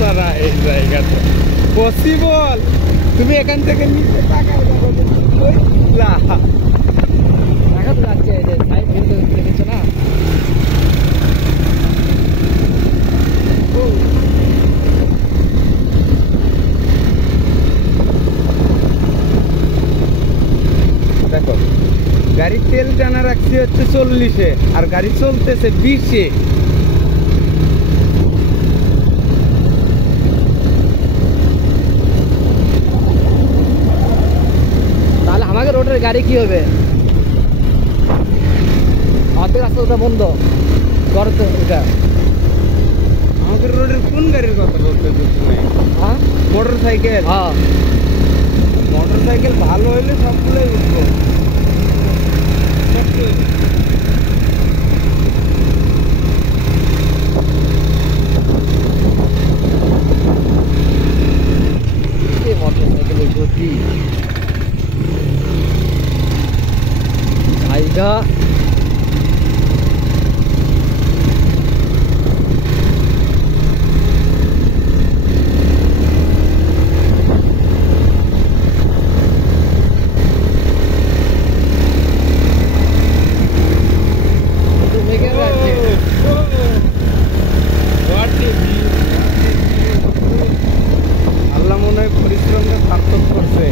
তারা এই জায়গাটা পসিবল। তুমি এখান থেকে নিচে তাকায় দেখো কইলা দেখা তো যাচ্ছে এই যে সাইড ভিউ দেখছো না। দেখো গাড়ির তেল টানা রাখছি হচ্ছে 40-এ আর গাড়ি চলতেছে 20-এ। তাহলে আমাকে রোডের গাড়ি কি হবে? আমাদের রাস্তাটা বন্ধ কর তো এটা। আমাদের রোডের কোন গাড়ির কথা বলতে তুমি? হ্যাঁ মোটর সাইকেল। হ্যাঁ মোটর সাইকেল ভালো হইলে সবগুলোই উঠবো। মোটর সাইকেলের গতি জায়গা আল্লাহ মনে হয় পরিশ্রমটা সার্থক করছে।